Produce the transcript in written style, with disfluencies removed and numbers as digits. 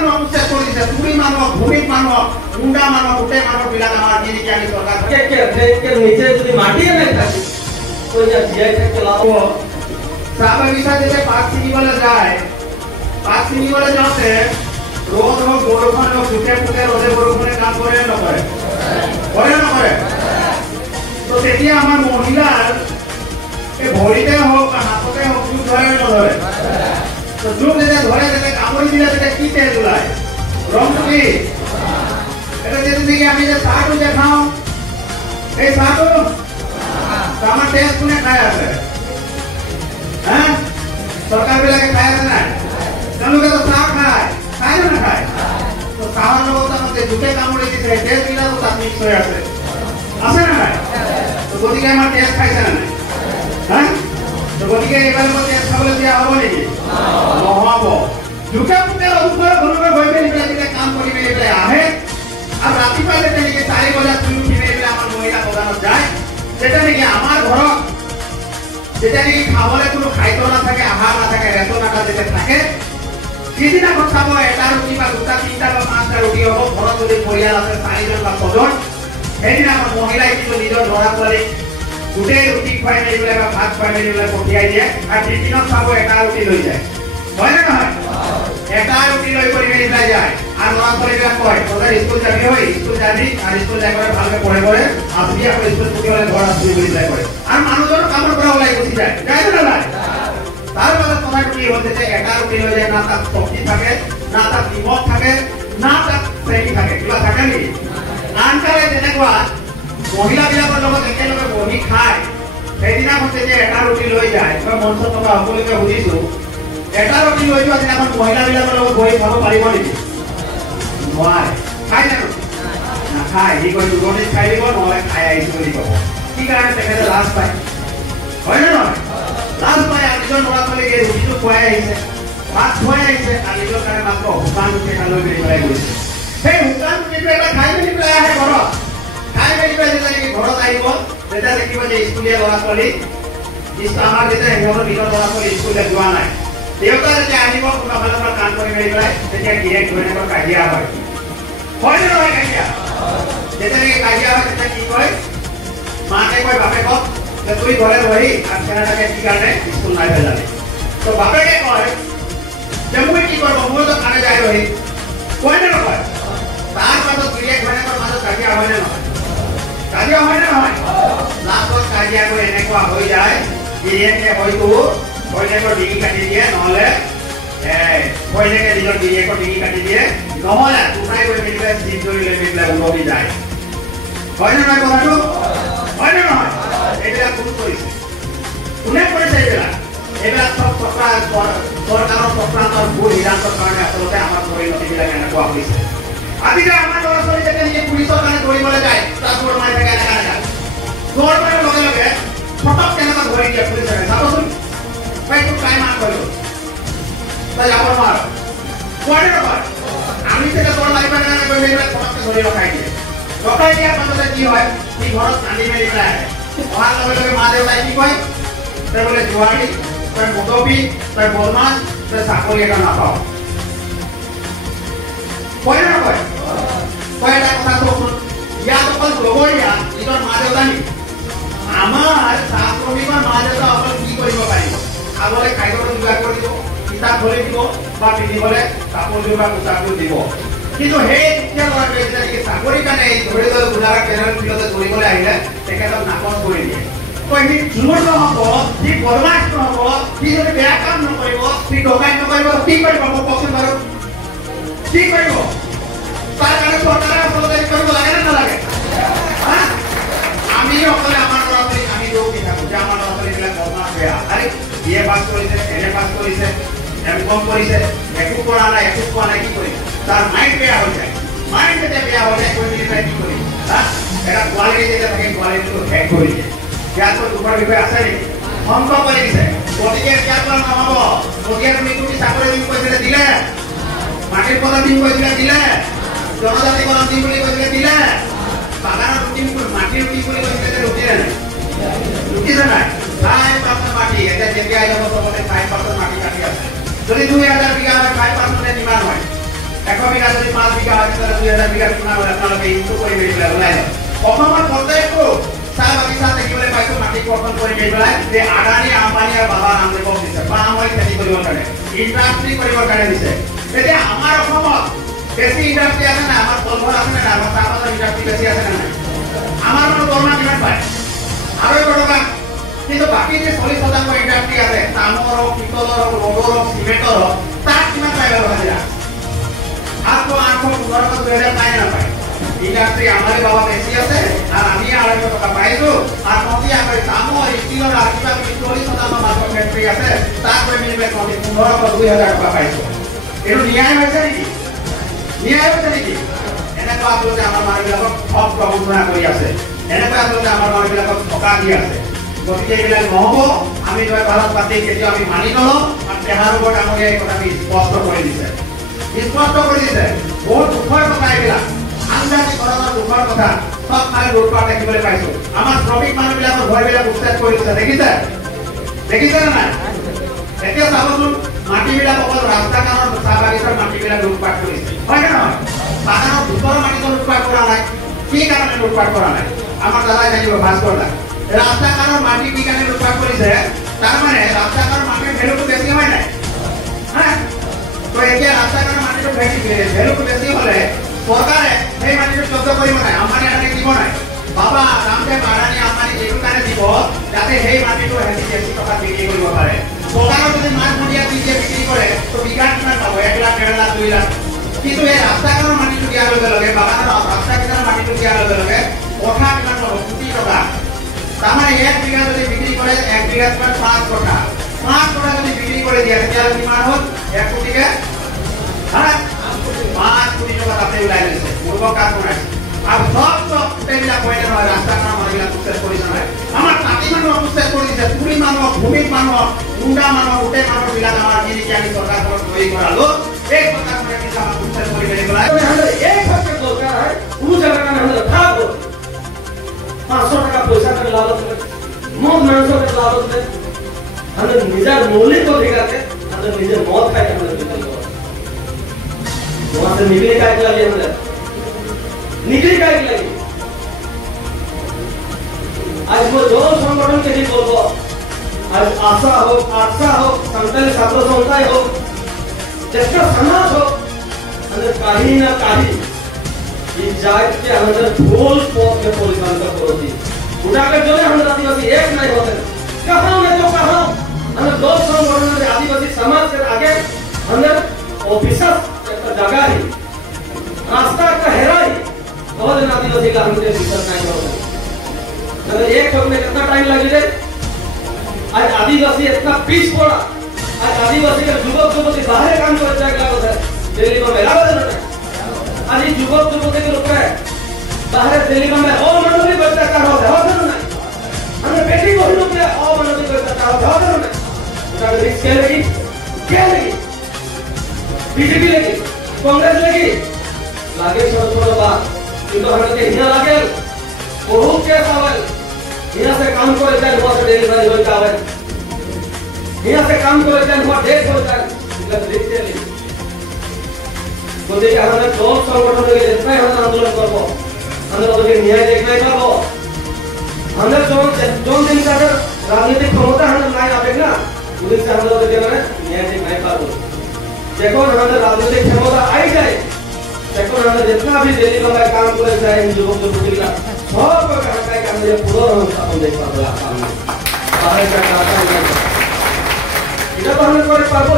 চেষ্টা কৰিছে পুৰি মানুহ ভূমিত মানুহ মুণ্ডা মানুহ গোটেই মানুহবিলাক আমাৰ নিৰিকালি চৰকাৰ নিজে যদি মাটিয়ে নাই থাকি জীয়াই থাকি লাভ চাহ বাগিচা যেতিয়া পাত ছিঙিবলৈ যায় পাত ছিঙিবলৈ যাওঁতে ৰ'দ হওক বৰষুণ হওক ফুটে ফুটে ৰ'দে বৰষুণে কাম কৰে নকৰে কৰে নকৰে তো তেতিয়া আমাৰ মহিলাৰ এই ভৰিতে হওক বা হাততে হওক জোক ধৰে নধৰে তো জোক যেতিয়া ধৰে তেতিয়া কামুৰি দিলে তেতিয়া কি তেজ ওলায় ৰংটো কি এটা যেনেকৈ আমি যে চাহটো যে খাওঁ এই চাহটো আমাৰ তেজ কোনে খাই আছে চৰকাৰবিলাকে খাই আছে নাই তেওঁলোকেতো চাহ খায় খায় নে নাখায় তো চাহৰ লগত আমাক জোকে কামুৰি দিছে তেজবিলাকো তাত মিক্স হৈ আছে নে নাই তো গতিকে আমাৰ তেজ খাইছে নে নাই তো গতিকে এইবাৰ তেজ খাবলৈ দিয়া হ'ব নেকি নহ'ব জোকে পোকে ঘৰুৱা গৈ মেলি পেলাই কাম কৰি মেলি পেলাই আহে আৰু ৰাতিপুৱা যেতিয়া নেকি 4 বজাত শুই উঠি মেলি পেলাই আমাৰ মহিলা প্ৰধানত যায় যেতিয়া নেকি আমাৰ ঘৰত যেতিয়া নেকি খাবলৈ কোনো খাদ্য নাথাকে আহাৰ নাথাকে ৰেচন আটা যেতিয়া থাকে সিদিনাখন খাব এটা ৰুটি বা দুটা তিনিটা বা 5টা ৰুটি হ'ব ঘৰত যদি পৰিয়াল আছে 4জন বা 6জন সেইদিনা আমাৰ মহিলাই কিন্তু নিজৰ ল'ৰা ছোৱালীক গোটেই ৰুটি খুৱাই মেলি পেলাই বা ভাত খুৱাই মেলি পেলাই পঠিয়াই দিয়ে আৰু টিফিনত খাব এটা ৰুটি লৈ যায় হয় নে নহয় এটা ৰুটি লৈ কৰি মেলি পেলাই যায় আৰু ল'ৰা ছোৱালীবিলাক কয় তহঁতে স্কুল যাবি হয় স্কুল যাবি আৰু স্কুল যাই কৰি ভালকে পঢ়ে পঢ়ে আজৰি আকৌ স্কুল ছুটি হ'লে ঘৰ আজৰি বুলি যাই কৰে আৰু মানুহজনৰ কামৰ পৰা ওলাই গুচি যায় যায় নে নাযায় তাৰ মাজত কথাটো কি হ'ল যে এটা ৰুটি লৈ যায় না তাত চব্জি থাকে না তাত নিমখ থাকে না তাত চেনি থাকে কিবা থাকে নেকি আনকালে তেনেকুৱা মহিলাবিলাকৰ লগত একেলগে বহি খায় সেইদিনাখন যেতিয়া এটা ৰুটি লৈ যায় মই মঞ্চত থকা সকলোকে সুধিছোঁ এটা ৰুটি লৈ যোৱা দিনাখন মহিলাবিলাকৰ লগত বহি খাব পাৰিব নেকি নোৱাৰে খাই জানো নাখায় সি কৈ দুজনীত খাই দিব নহ'লে খাই আহিছোঁ বুলি ক'ব কি কাৰণে তেখেতে লাজ পায় হয় নে নহয় লাজ পায় আৰু নিজৰ ল'ৰা ছোৱালীক এই ৰুটিটো খুৱাই আহিছে ভাত খুৱাই আহিছে আৰু নিজৰ কাৰণে মাত্ৰ শুকান ৰুটি এটা লৈ মেলি পেলাই গৈছে সেই শুকান ৰুটিটো এটা খাই মেলি পেলাই আহে ঘৰত খাই মেলি পেলাই যেতিয়া নেকি ঘৰত আহিব তেতিয়া দেখিব যে স্কুলীয়া ল'ৰা ছোৱালী আমাৰ যেতিয়া সিহঁতৰ নিজৰ ল'ৰা ছোৱালী স্কুললৈ যোৱা নাই দেউতা যেতিয়া আহিব কোনোবা ফালৰ পৰা কাম কৰি মেলি পেলাই তেতিয়া গিৰিয়েক ঘৈণীয়েকৰ কাজিয়া হয় নে নহয় কাজিয়া যেতিয়া নেকি কাজিয়া হয় তেতিয়া কি কয় মাকে কয় বাপেকক যে তুই ঘৰে বহি আৰু চেনেটাকে কি কাৰণে স্কুল নাই পেলালি তো বাপেকে কয় যে মই কি কৰিব মইতো কাণে যাই ৰহি কয় নে নকয় তাৰ মাজত গিৰিয়েক ঘৈণীয়েকৰ মাজত কাজিয়া হয় নে নহয় লাষ্টত কাজিয়া কৰি এনেকুৱা হৈ যায় গিৰিয়েকে হয়তো ঘৈণীয়েকৰ ডিঙি কাটি দিয়ে নহ'লে ঘৈণীয়েকে নিজৰ গিৰিয়েকৰ ডিঙি কাটি দিয়ে নহ'লে টুকাই কৰি মেলি পেলাই চিপ ধৰি লৈ মেলি পেলাই উলমি যায় হয় নে নহয় কথাটো হয় নে নহয় এইবিলাক কোন কৰিছে কোনে কৰিছে এইবিলাক চব চৰকাৰৰ চক্ৰান্তৰ ভুল সিদ্ধান্তৰ কাৰণে আচলতে আমাৰ পৰিণতিবিলাক এনেকুৱা হৈছে আজি যে আমাৰ ল'ৰা ছোৱালী যেতিয়া নিজে পুলিচৰ কাৰণে দৌৰিবলৈ যায় তাৰ দৌৰ মাৰি থাকে এনেকা দৌৰ মাৰিৰ লগে লগে ফটক কেনেকুৱা ধৰি দিয়ে পুলিচে চাবচোন তোৰ টাইম আগ কৰিলোঁ তই যাব নোৱাৰ কোৱানে নকয় আমি যেতিয়া দৌৰ মাৰিব কাৰণে গৈ মেলি ফটককৈ ধৰি ৰখাই দিয়ে ৰখাই দিয়াৰ পাছতে কি হয় সি ঘৰত কান্দি মেলি পেলাই আহে অহাৰ লগে লগে মা দেউতাই কি কয় তই বোলে জোৱাৰী তই মদপি তই বদমাছ তই চাকৰি এটা নাপাওঁ কয় নে নকয় কয় এটা কথা কওকচোন ইয়াত অকল লগৰীয়া নিজৰ মা দেউতা নেকি আমাৰ চাহ শ্ৰমিকৰ মা দেউতা অকল কি কৰিব পাৰিব খাবলৈ খাদ্যটো যোগাৰ কৰি দিব কিতাপ ধৰি দিব বা পিন্ধিবলৈ কাপোৰযোৰ বা পোচাকযোৰ দিব কিন্তু সেই দুখীয়া ল'ৰাটোৱে যেতিয়া নেকি চাকৰিৰ কাৰণে ধৰি লৈ গোলাঘাট জেনেৰেল ফিল্ডতে দৌৰিবলৈ আহিলে তেখেতক নাকচ কৰি দিয়ে সি চোৰ নহ'ব সি বদমাছ নহ'ব সি যদি বেয়া কাম নকৰিব সি ডকাইত নকৰিব কি কৰিব মোক কওকচোন বাৰু কি কৰিব তাৰ কাৰণে চৰকাৰে আচলতে কৰিব লাগে নে নালাগে আমি অকলে আমাৰ ল'ৰা ছোৱালীক আমি দৌৰ দি থাকোঁ যে আমাৰ ল'ৰা ছোৱালীবিলাক বদমাছ বেয়া আৰে BA পাছ কৰিছে MA পাছ কৰিছে MCom কৰিছে একো কৰা নাই একো পোৱা নাই কি কৰিছে তাৰ মাইণ্ড বেয়া হৈ যায় মাইণ্ড যেতিয়া বেয়া হৈ যায় কৈ মেলি পেলাই কি কৰিম এটা কোৱালিটি যেতিয়া থাকে কোৱালিটিটো হেক কৰি দিয়ে ইয়াতকৈ দুখৰ বিষয় আছে নেকি ধ্বংস কৰি দিছে গতিকে ইয়াত নহ'ব গতিকে তুমি চাকৰি দিম কৈছিলে দিলে মাটিৰ পদা দিম কৈছিলে দিলে জনজাতি কলম দিম বুলি কৈছিলে দিলে বাগানত ৰুটি মাটিৰ ৰুটি বুলি কৈছিলে যে ৰুটিলে নাই ৰুটিছে নাই 5% মাটি এতিয়া যেতিয়া আহিব চবতে 5% মাটি কাটি আছে যদি 2000 বিঘা হয় 5% কিমান হয় 100 বিঘা যদি 5 বিঘা হয় তাহলে 2000 বিঘা কিমান হলে আপোনালোকে ইনটু কৰি মেলিবলৈ ওলাই লওক অসমৰ প্ৰত্যেকটো চাহ বাগিচা দেখিবলৈ পাইছো মাটি কৰ্তন কৰি মেলিবলৈ যে আদানী আম্বানী আৰু বাবা ৰামদেৱক দিছে পাম অইল খেতি কৰিবৰ কাৰণে ইণ্ডাষ্ট্ৰী কৰিবৰ কাৰণে দিছে এতিয়া আমাৰ অসমত বেছি ইণ্ডাষ্ট্ৰী আছে না আমাৰ কলঘৰ আছে না আমাৰ চাহপাতৰ ইণ্ডাষ্ট্ৰী বেছি আছে না আমাৰ মানুহ দৰমহা কিমান পায় আৰু টকা কিন্তু বাকী যে 40% ইণ্ডাষ্ট্ৰী আছে তামৰ হওক পিতলৰ হওক ৰবৰ হওক চিমেণ্টৰ হওক তাত কিমান পায় বাৰু হাজিৰা 800 2000 পায় নাপায় ইণ্ডাষ্ট্ৰী আমাৰ বাবা বেছি আছে আৰু আমি 250 টকা পাইছো আৰু কমতি আমাৰ তামৰ ষ্টিলৰ আৰু কিবা 40% মাত্ৰ ফেক্টৰী আছে তাত গৈ মিলিলে কমতি 1500 2000 টকা পাইছো এইটো ন্যায় হৈছে নেকি এনেকুৱা আপোনালোকে আমাৰ মানুহবিলাকক ঠগ প্ৰবঞ্চনা কৰি আছে এনেকুৱা আপোনালোকে আমাৰ মানুহবিলাকক ঠকা দি আছে গতিকে এইবিলাক নহ'ব আমি জয় ভাৰত পাতি কেতিয়াও আমি মানি নলওঁ আৰু তেহাৰৰ ডাঙৰীয়া এই কথা স্পষ্ট কৰি দিছে বহুত দুখৰ কথা এইবিলাক সাংঘাতিকৰণৰ দুখৰ কথা সব ফালে লুটপাট দেখিবলৈ পাইছো আমাৰ শ্ৰমিক মানুহবিলাকৰ ঘৰবিলাক উচ্ছেদ কৰি দিছে দেখিছে নে নাই এতিয়া চাবচোন মাটিবিলাক অকল ৰাস্তা কাণৰ চাহ বাগিচাৰ মাটিবিলাক লুটপাট কৰিছে হয় নে নহয় বাগানৰ ভিতৰৰ মাটিটো লুটপাট কৰা নাই কি কাৰণে লুটপাট কৰা নাই আমাৰ দাদাই জানিব ভাস্কৰ দা ৰাস্তা কাণৰ মাটি কি কাৰণে লুটপাট কৰিছে তাৰমানে ৰাস্তা কাণৰ মাটিৰ ভেলুটো বেছি হয় নাই হ্যাঁ তো এতিয়া ৰাস্তা কাণৰ মাটিটো ভেলুটো বেছি হলে চৰকাৰে সেই মাটিটো জব্দ কৰিব নাই আম্বানী আদানী দিব নাই বাবা ৰামদেৱ আদানী আম্বানী এইটো কাৰণে দিব যাতে সেই মাটিটো হেঁচি বেছি টকা বিক্ৰী কৰিব পাৰে চৰকাৰৰ যদি মাছ মূলীয়া দি বিক্ৰী কৰে তো বিঘা কিমান পাব 1 লাখ 1.5 লাখ 2 লাখ কিন্তু এই ৰাস্তা কাণৰ মাটিটো দিয়াৰ লগে লগে বাগানৰ ৰাস্তা কিনাৰৰ মাটিটো দিয়াৰ লগে লগে কথা কিমান পাব কোটি টকা তাৰমানে 1 বিঘা যদি বিক্ৰী কৰে 1 বিঘাত 5 টকা যদি বিক্ৰী কৰি দিয়ে তেতিয়াহ'লে কিমান হ'ল 1 কোটিকে হ্যাঁ 5 কোটি টকা তাতে ওলাই লৈছে মূৰ্খ কাজ বনাইছে আৰু সব গোটেইবিলাক হয় নহয় ৰাস্তা কাণৰ মানুহবিলাক উচ্ছেদ কৰিছে নহয় আমাৰ তাঁতি মানুহক উচ্ছেদ কৰি দিছে পুৰী মানুহক ভূমিক মানুহক গুণ্ডা মানুহক গোটেই মানুহবিলাক আমাৰ যিনিকি আমি চৰকাৰখনত তৈৰি কৰালো এই চৰকাৰখনে কিন্তু আমাক উচ্ছেদ কৰি মেলি পেলাই एक फटके दरकार है उस जगह का हम था 500 টাকা পয়সা করে লাভ হবে মদ মাংস করে লাভ হবে আমাদের নিজের মৌলিক অধিকার আছে আমাদের নিজের মদ খাই আমাদের বিকল্প वहां से निकले काय लगे हमদের निकले काय लगे आज वो जो संगठन के भी बोलबो आज आशा हो संताली छात्र संस्था हो जितना समाज हो अंदर काही ना काही ये जात के अंदर फूल पोत के परिचालन करोती उठा के जो हम आदिवासी एक नहीं होते कहां में तो कहां अंदर दो संगठन में आदिवासी समाज के आगे अंदर ऑफिसर जगह ही रास्ता का हेराई बहुत आदिवासी का हमने विचार नहीं होता अगर एक ठोक में कितना टाइम लगे आज आदिवासी इतना पीछ पड़ा आज आदिवासी के युवक बाहर काम करते हैं दिल्ली में मेला बदल आज युवक के रूप में बाहर दिल्ली में और मानवीय बच्चा का होता है ना हमें बेटी को लोग में और मानवीय बच्चा का होता है ना उसका रिस्क क्या लगी बीजेपी लगी कांग्रेस लगी लागे छोड़ बात किंतु हमें के हिना लागे बहुत के सवाल हिना से काम को इधर हुआ से डिलीवरी हो जावे हिना से काम को इधर हुआ डेट हो जाए मतलब देखते हैं तो देखिए हमें दो संगठन के जितना हम आंदोलन करबो हम तो न्याय देखना ही पाबो हमें जो दिन का राजनीतिक क्षमता हम नहीं आवे ना उदिन से हम लोग के न्याय देखना ही पाबो देखो हमें राजनीतिक क्षमता आई जाए देखो हमें जितना भी दिल्ली में काम करे जाए इन युवक का सब का कहता है कि हम ये पूरा हम अपन देख पाबो सामने बाहर का काम इधर तो हमें करे पाबो